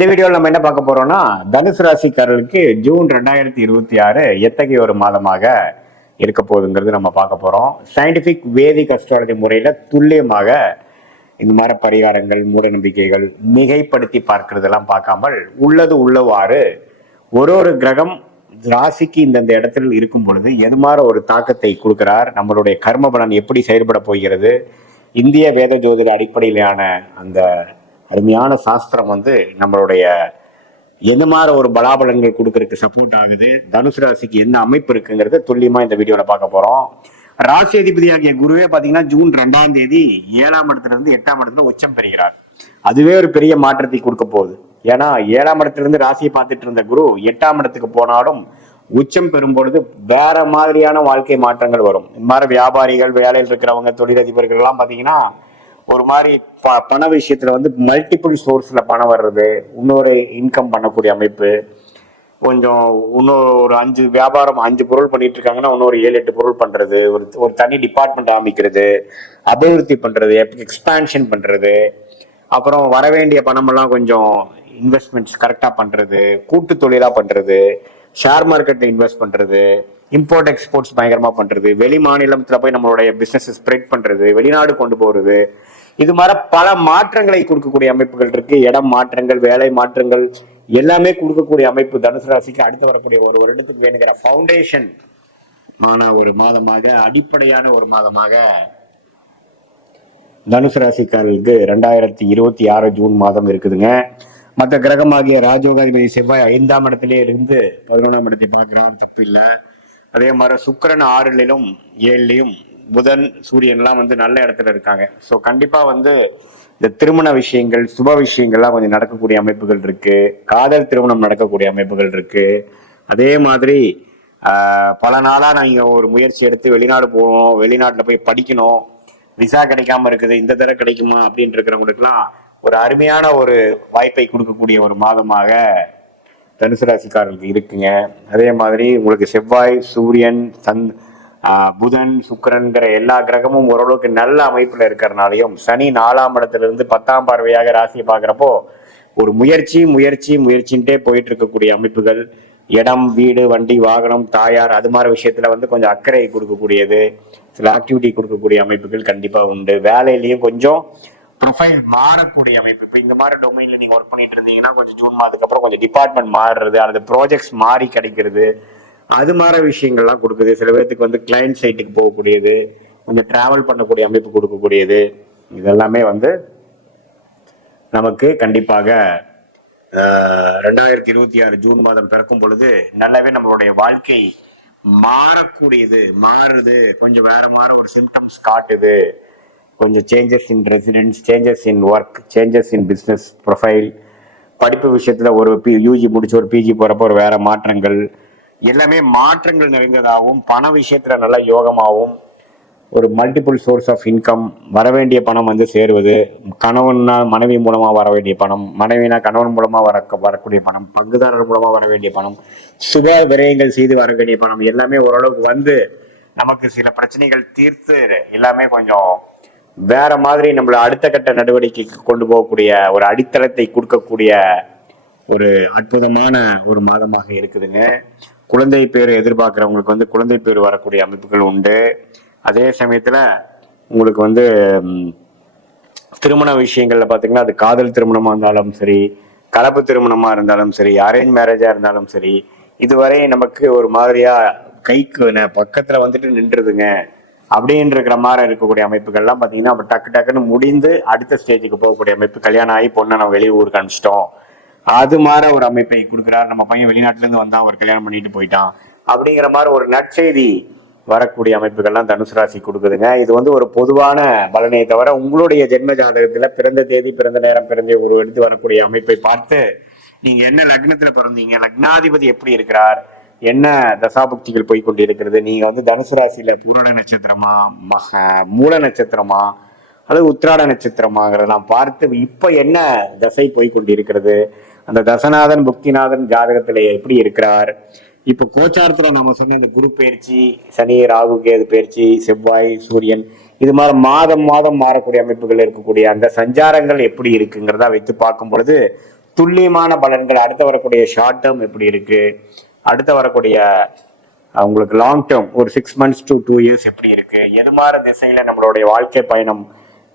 இந்த வீடியோவில் நம்ம என்ன பார்க்க போறோம்னா, தனுசு ராசிக்காரர்களுக்கு ஜூன் 2026 எத்தகைய ஒரு மாதமாக இருக்க போகுதுங்கிறது நம்ம பார்க்க போறோம். சயின்டிபிக் வேதிக் அஸ்ட்ராலஜி முறையில துல்லியமாக இந்த மாதிரி பரிகாரங்கள், மூட நம்பிக்கைகள், மிகைப்படுத்தி பார்க்கறதெல்லாம் பார்க்காமல் உள்ளது உள்ளவாறு ஒரு கிரகம் ராசிக்கு இந்தந்த இடத்தில் இருக்கும் பொழுது எது மாதிரி ஒரு தாக்கத்தை கொடுக்கிறார், நம்மளுடைய கர்ம பலன் எப்படி செயல்பட போகிறது, இந்திய வேத ஜோதிட அடிப்படையிலான அந்த அருமையான சாஸ்திரம் நம்மளுடைய எந்த மாதிரி ஒரு பலாபலன்கள் கொடுக்கறதுக்கு சப்போர்ட் ஆகுது, தனுசு ராசிக்கு என்ன அமைப்பு இருக்குங்கிறத துல்லியமா இந்த வீடியோல பார்க்க போறோம். ராசி அதிபதியாகிய குருவே பாத்தீங்கன்னா ஜூன் 2ஆம் தேதி 7ஆம் இடத்துல இருந்து 8ஆம் இடத்துல உச்சம் பெறுகிறார். அதுவே ஒரு பெரிய மாற்றத்தை கொடுக்க போகுது. ஏன்னா 7ஆம் இடத்துல இருந்து ராசியை பார்த்துட்டு இருந்த குரு 8ஆம் இடத்துக்கு போனாலும் உச்சம் பெறும் பொழுது வேற மாதிரியான வாழ்க்கை மாற்றங்கள் வரும். இந்த மாதிரி வியாபாரிகள், வேலையில் இருக்கிறவங்க, தொழிலதிபர்கள் எல்லாம் பாத்தீங்கன்னா ஒரு மாதிரி பண விஷயத்துல மல்டிபிள் சோர்ஸ்ல பணம் வர்றது, இன்னொரு இன்கம் பண்ணக்கூடிய அமைப்பு, கொஞ்சம் இன்னொரு 5 வியாபாரம் 5 பொருள் பண்ணிட்டு இருக்காங்கன்னா இன்னொரு 7-8 பொருள் பண்றது, ஒரு தனி டிபார்ட்மெண்ட் ஆரம்பிக்கிறது, அபிவிருத்தி பண்றது, எக்ஸ்பான்ஷன் பண்றது, அப்புறம் வர வேண்டிய பணமெல்லாம் கொஞ்சம் இன்வெஸ்ட்மெண்ட்ஸ் கரெக்டா பண்றது, கூட்டு தொழிலா பண்றது, ஷேர் மார்க்கெட்ல இன்வெஸ்ட் பண்றது, இம்போர்ட் எக்ஸ்போர்ட்ஸ் பயங்கரமா பண்றது, வெளி மாநிலத்துல போய் நம்மளுடைய பிசினஸ் ஸ்ப்ரெட் பண்றது, வெளிநாடு கொண்டு போறது, இது மாதிரி பல மாற்றங்களை கொடுக்கக்கூடிய அமைப்புகள் இருக்கு. இடம் மாற்றங்கள், வேலை மாற்றங்கள் எல்லாமே கொடுக்கக்கூடிய அமைப்பு தனுசு ராசிக்கு அடுத்து வரக்கூடிய ஒரு வருடத்துக்கு வேணுங்கிற ஃபவுண்டேஷன் ஆன ஒரு மாதமாக, அடிப்படையான ஒரு மாதமாக தனுசு ராசிக்காரர்களுக்கு 2026 ஜூன் மாதம் இருக்குதுங்க. மற்ற கிரகமாகிய ராஜயோகாதிபதி செவ்வாய் 5ஆம் இடத்திலே இருந்து 11ஆம் இடத்தை பார்க்கிறார், தப்பு இல்லை. அதே மாதிரி சுக்கிரன் 6லும் 7லையும், புதன், சூரியன் எல்லாம் நல்ல இடத்துல இருக்காங்க. ஸோ கண்டிப்பா இந்த திருமண விஷயங்கள், சுப விஷயங்கள்லாம் கொஞ்சம் நடக்கக்கூடிய அமைப்புகள் இருக்கு. காதல் திருமணம் நடக்கக்கூடிய அமைப்புகள் இருக்கு. அதே மாதிரி பல நாளா நாங்க ஒரு முயற்சி எடுத்து வெளிநாடு போகணும், வெளிநாட்டுல போய் படிக்கணும், விசா கிடைக்காம இருக்குது, இந்த தடவை கிடைக்குமா அப்படின்னு இருக்கிறவங்களுக்குலாம் ஒரு அருமையான ஒரு வாய்ப்பை கொடுக்கக்கூடிய ஒரு மாதமாக தனுசு ராசிக்காரர்களுக்கு இருக்குங்க. அதே மாதிரி உங்களுக்கு செவ்வாய், சூரியன், புதன், சுக்கிரன்கிற எல்லா கிரகமும் ஓரளவுக்கு நல்ல அமைப்புல இருக்கிறனாலையும், சனி 4ஆம் இடத்துல இருந்து 10ஆம் பார்வையாக ராசியை பார்க்குறப்போ ஒரு முயற்சின்ட்டே போயிட்டு இருக்கக்கூடிய அமைப்புகள், இடம், வீடு, வண்டி, வாகனம், தாயார், அது மாதிரி விஷயத்துல கொஞ்சம் அக்கறை கொடுக்கக்கூடியது, சில ஆக்டிவிட்டி கொடுக்கக்கூடிய அமைப்புகள் கண்டிப்பா உண்டு. வேலையிலையும் கொஞ்சம் ப்ரொஃபைல் மாறக்கூடிய அமைப்பு. இப்போ இந்த மாதிரி டொமைன்ல நீங்க ஒர்க் பண்ணிட்டு இருந்தீங்கன்னா கொஞ்சம் ஜூன் மாதத்துக்கு அப்புறம் கொஞ்சம் டிபார்ட்மெண்ட் மாறுறது, அல்லது ப்ராஜெக்ட்ஸ் மாறி கிடைக்கிறது, அது மாதிரி விஷயங்கள்லாம் கொடுக்குது. சில பேருக்கு கிளைண்ட் சைட்டுக்கு போகக்கூடியது, கொஞ்சம் டிராவல் பண்ணக்கூடிய அமைப்பு கொடுக்கக்கூடியது, இதெல்லாமே நமக்கு கண்டிப்பாக 2026 ஜூன் மாதம் பிறக்கும் பொழுது நல்லாவே நம்மளுடைய வாழ்க்கை மாறுது, கொஞ்சம் வேற மாதிரி ஒரு சிம்டம்ஸ் காட்டுது. கொஞ்சம் changes in residence, changes in work, changes in business profile, படிப்பு விஷயத்துல ஒரு யூஜி முடிச்சு ஒரு பிஜி போறப்போ ஒரு வேற மாற்றங்கள், எல்லாமே மாற்றங்கள் நிறைந்ததாகவும், பண விஷயத்துல நல்ல யோகமாகவும், ஒரு மல்டிபிள் சோர்ஸ் ஆஃப் இன்கம், வரவேண்டிய பணம் சேருவது, கணவன்னா மனைவி மூலமா வர வேண்டிய பணம், மனைவினா கணவன் மூலமா வரக்கூடிய பணம், பங்குதாரர் மூலமா வர வேண்டிய பணம், சுப விரயங்கள் செய்து வர வேண்டிய பணம், எல்லாமே ஓரளவுக்கு நமக்கு சில பிரச்சனைகள் தீர்த்து எல்லாமே கொஞ்சம் வேற மாதிரி நம்மள அடுத்த கட்ட நடவடிக்கைக்கு கொண்டு போகக்கூடிய ஒரு அடித்தளத்தை கொடுக்கக்கூடிய ஒரு அற்புதமான ஒரு மாதமாக இருக்குதுங்க. குழந்தை பேர் எதிர்பார்க்கிறவங்களுக்கு குழந்தை பேர் வரக்கூடிய அமைப்புகள் உண்டு. அதே சமயத்துல உங்களுக்கு திருமண விஷயங்கள்ல பாத்தீங்கன்னா, அது காதல் திருமணமா இருந்தாலும் சரி, கலப்பு திருமணமா இருந்தாலும் சரி, அரேஞ்ச் மேரேஜா இருந்தாலும் சரி, இதுவரை நமக்கு ஒரு மாதிரியா கைக்கு பக்கத்துல நின்றுதுங்க அப்படின்னு இருக்கிற மாதிரி இருக்கக்கூடிய அமைப்புகள்லாம் பாத்தீங்கன்னா அப்ப டக்குன்னு முடிந்து அடுத்த ஸ்டேஜுக்கு போகக்கூடிய அமைப்பு. கல்யாணம் ஆகி பொண்ணை நம்ம வெளியூருக்கு அனுப்பிச்சிட்டோம், அது மாதிரி ஒரு அமைப்பை கொடுக்குறாரு. நம்ம பையன் வெளிநாட்டுல இருந்து வந்தா ஒரு கல்யாணம் பண்ணிட்டு போயிட்டான் அப்படிங்கிற மாதிரி ஒரு நற்செய்தி வரக்கூடிய அமைப்புகள்லாம் தனுசு ராசி கொடுக்குதுங்க. இது ஒரு பொதுவான பலனை தவிர உங்களுடைய ஜென்ம ஜாதகத்துல பிறந்த தேதி, பிறந்த நேரம், பிறந்த ஒரு எடுத்து வரக்கூடிய அமைப்பை பார்த்து நீங்க என்ன லக்னத்துல பிறந்தீங்க, லக்னாதிபதி எப்படி இருக்கிறார், என்ன தசாபுக்திகள் போய் கொண்டு இருக்கிறது, நீங்க தனுசு ராசியில பூரண நட்சத்திரமா, மூல நட்சத்திரமா, அல்லது உத்திராட நட்சத்திரமாங்கிறதெல்லாம் பார்த்து இப்ப என்ன தசை போய் கொண்டு இருக்கிறது, அந்த தசநாதன் புக்திநாதன் ஜாதகத்துல எப்படி இருக்கிறார், இப்ப கோச்சாரத்துல நம்ம சொன்ன இந்த குரு பயிற்சி, சனி, ராகு, கேது பயிற்சி, செவ்வாய், சூரியன், இது மாதிரி மாதம் மாறக்கூடிய அமைப்புகள் இருக்கக்கூடிய அந்த சஞ்சாரங்கள் எப்படி இருக்குங்கிறதா வைத்து பார்க்கும் பொழுது துல்லியமான பலன்கள் அடுத்து வரக்கூடிய ஷார்ட் டேர்ம் எப்படி இருக்கு, அடுத்து வரக்கூடிய உங்களுக்கு லாங் டேர்ம் ஒரு 6 months to 2 years எப்படி இருக்கு, எது மாதிரி திசையில நம்மளுடைய வாழ்க்கை பயணம்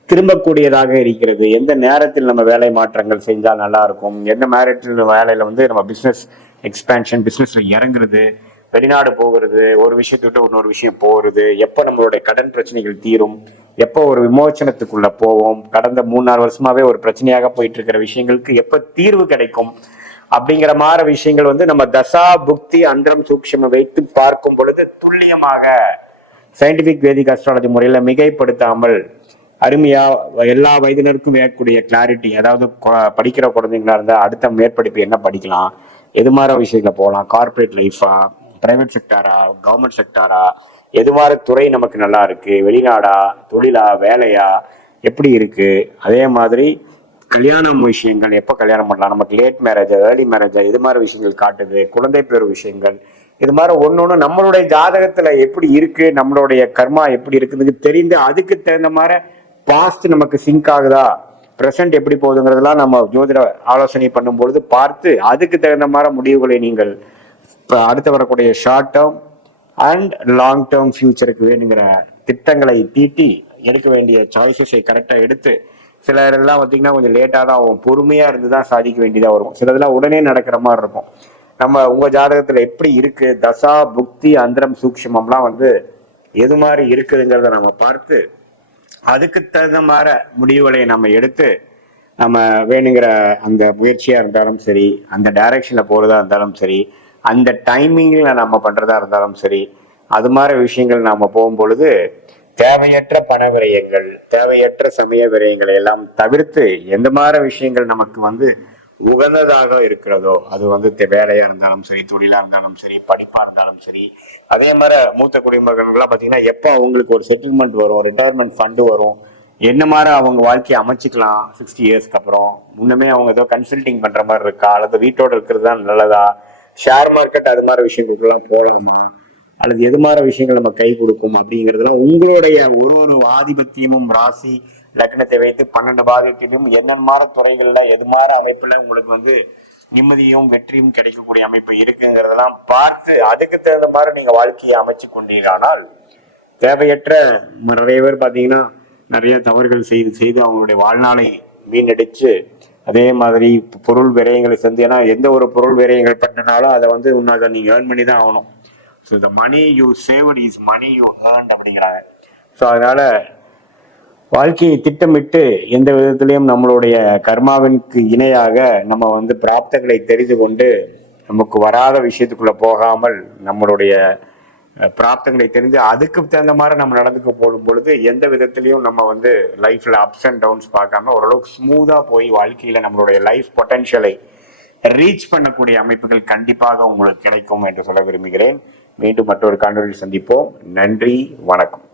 திரும்பக்கூடியதாக இருக்கிறது, எந்த நேரத்தில் நம்ம வேலை மாற்றங்கள் செஞ்சால் நல்லா இருக்கும், எந்த நேரத்தில் வேலையில வந்து நம்ம பிசினஸ் எக்ஸ்பேன்ஷன், பிசினஸ்ல இறங்குறது, வெளிநாடு போகிறது, ஒரு விஷயத்தை விட்டு இன்னொரு விஷயம் போகிறது, எப்போ நம்மளுடைய கடன் பிரச்சனைகள் தீரும், எப்போ ஒரு விமோச்சனத்துக்குள்ள போவோம், கடந்த 3-4 வருஷமாவே ஒரு பிரச்சனையாக போயிட்டு இருக்கிற விஷயங்களுக்கு எப்போ தீர்வு கிடைக்கும் அப்படிங்கிற மாதிரி விஷயங்கள் வந்து நம்ம தசா புக்தி அந்தரம் சூக்ஷ்ம வைத்து பார்க்கும் பொழுது துல்லியமாக சயின்டிபிக் வேதிக் அஸ்ட்ராலஜி முறையில மிகைப்படுத்தாமல் அருமையா எல்லா வயதினருக்கும் வேறக்கூடிய கிளாரிட்டி, அதாவது படிக்கிற குழந்தைங்களா இருந்தா அடுத்த மேற்படிப்பு என்ன படிக்கலாம், எது மாதிரி விஷயங்கள போகலாம், கார்பரேட் லைஃபா, பிரைவேட் செக்டாரா, கவர்மெண்ட் செக்டாரா, எது மாதிரி துறை நமக்கு நல்லா இருக்கு, வெளிநாடா, தொழிலா, வேலையா, எப்படி இருக்கு, அதே மாதிரி கல்யாணம் விஷயங்கள் எப்போ கல்யாணம் பண்ணலாம், நமக்கு லேட் மேரேஜா, ஏர்லி மேரேஜா, இது மாதிரி விஷயங்கள் காட்டுது, குழந்தை பேர் விஷயங்கள், இது மாதிரி ஒன்னொன்னு நம்மளுடைய ஜாதகத்துல எப்படி இருக்கு, நம்மளுடைய கர்மா எப்படி இருக்குதுன்னு தெரிந்து அதுக்கு தகுந்த மாதிரி பாஸ்ட் நமக்கு சிங்க் ஆகுதா, பிரசன்ட் எப்படி போகுதுங்கிறதெல்லாம் நம்ம ஜோதிட ஆலோசனை பண்ணும்பொழுது பார்த்து அதுக்கு தகுந்த மாதிரி முடிவுகளை நீங்கள் அடுத்து வரக்கூடிய short term and long term ஃபியூச்சருக்கு வேணுங்கிற திட்டங்களை தீட்டி எடுக்க வேண்டிய சாய்ஸஸை கரெக்டாக எடுத்து, சிலரெல்லாம் பார்த்தீங்கன்னா கொஞ்சம் லேட்டாக தான் ஆகும், பொறுமையாக இருந்து தான் சாதிக்க வேண்டியதாக வரும், சிலதெல்லாம் உடனே நடக்கிற மாதிரி இருக்கும். நம்ம உங்கள் ஜாதகத்தில் எப்படி இருக்கு, தசா புக்தி அந்தரம் சூக்ஷ்மம்லாம் வந்து எது மாதிரி இருக்குதுங்கிறத நம்ம பார்த்து அதுக்கு தகுந்த மாதிரி முடிவுகளை நம்ம எடுத்து நம்ம வேணுங்கிற அந்த முயற்சியாக இருந்தாலும் சரி, அந்த டைரக்ஷனில் போகிறதா இருந்தாலும் சரி, அந்த டைமிங்கில் நம்ம பண்ணுறதா இருந்தாலும் சரி, அது மாதிரி விஷயங்கள் நாம் போகும்பொழுது தேவையற்ற பண விரயங்கள், தேவையற்ற சமய விரயங்களை எல்லாம் தவிர்த்து எந்த மாதிரி விஷயங்கள் நமக்கு வந்து உகந்ததாக இருக்கிறதோ, அது வந்து வேலையா இருந்தாலும் சரி, தொழிலா இருந்தாலும் சரி, படிப்பா இருந்தாலும் சரி, அதே மாதிரி மூத்த குடிமகன்கள்லாம் பார்த்தீங்கன்னா எப்போ அவங்களுக்கு ஒரு செட்டில்மெண்ட் வரும், ரிட்டையர்மெண்ட் ஃபண்டு வரும், என்ன மாதிரி அவங்க வாழ்க்கையை அமைச்சிக்கலாம் 60 இயர்ஸ்க்கு அப்புறம், முன்னமே அவங்க ஏதோ கன்சல்டிங் பண்ற மாதிரி இருக்கா, அல்லது வீட்டோட இருக்கிறது தான் நல்லதா, ஷேர் மார்க்கெட் அது மாதிரி விஷயங்களுக்கெல்லாம் போடலாமா, அல்லது எது மாதிரி விஷயங்கள் நம்ம கை கொடுக்கும் அப்படிங்கிறதுலாம் உங்களுடைய ஒரு ஆதிபத்தியமும் ராசி லக்னத்தை வைத்து 12 பாகத்திலும் என்னென்ன துறைகள்ல எது மாதிரி அமைப்புல உங்களுக்கு வந்து நிம்மதியும் வெற்றியும் கிடைக்கக்கூடிய அமைப்பு இருக்குங்கிறதெல்லாம் பார்த்து அதுக்கு தகுந்த மாதிரி நீங்க வாழ்க்கையை அமைச்சு கொண்டீரானால் தேவையற்ற நிறைய பேர் பாத்தீங்கன்னா நிறைய தவறுகள் செய்து அவங்களுடைய வாழ்நாளை வீணடிச்சு, அதே மாதிரி பொருள் விரயங்களை செஞ்சு, ஏன்னா எந்த ஒரு பொருள் விரயங்கள் பண்ணினாலும் அதை வந்து உன்னாக நீங்க ஏர்ன் பண்ணி தான் ஆகணும். So the money you saved is money you earned அப்படிங்கிறாங்க. ஸோ அதனால வாழ்க்கையை திட்டமிட்டு எந்த விதத்திலையும் நம்மளுடைய கர்மாவிற்கு இணையாக நம்ம வந்து பிராப்தங்களை தெரிந்து கொண்டு நமக்கு வராத விஷயத்துக்குள்ள போகாமல் நம்மளுடைய பிராப்தங்களை தெரிந்து அதுக்கு தகுந்த மாதிரி நம்ம நடந்துக்க போடும் பொழுது எந்த விதத்திலையும் நம்ம வந்து லைஃப்ல அப்ஸ் அண்ட் டவுன்ஸ் பார்க்காம ஓரளவுக்கு ஸ்மூதா போய் வாழ்க்கையில நம்மளுடைய லைஃப் பொட்டன்ஷியலை ரீச் பண்ணக்கூடிய அமைப்புகள் கண்டிப்பாக உங்களுக்கு கிடைக்கும் என்று சொல்ல விரும்புகிறேன். மீண்டும் மற்றொரு காணொலியில் சந்திப்போம். நன்றி, வணக்கம்.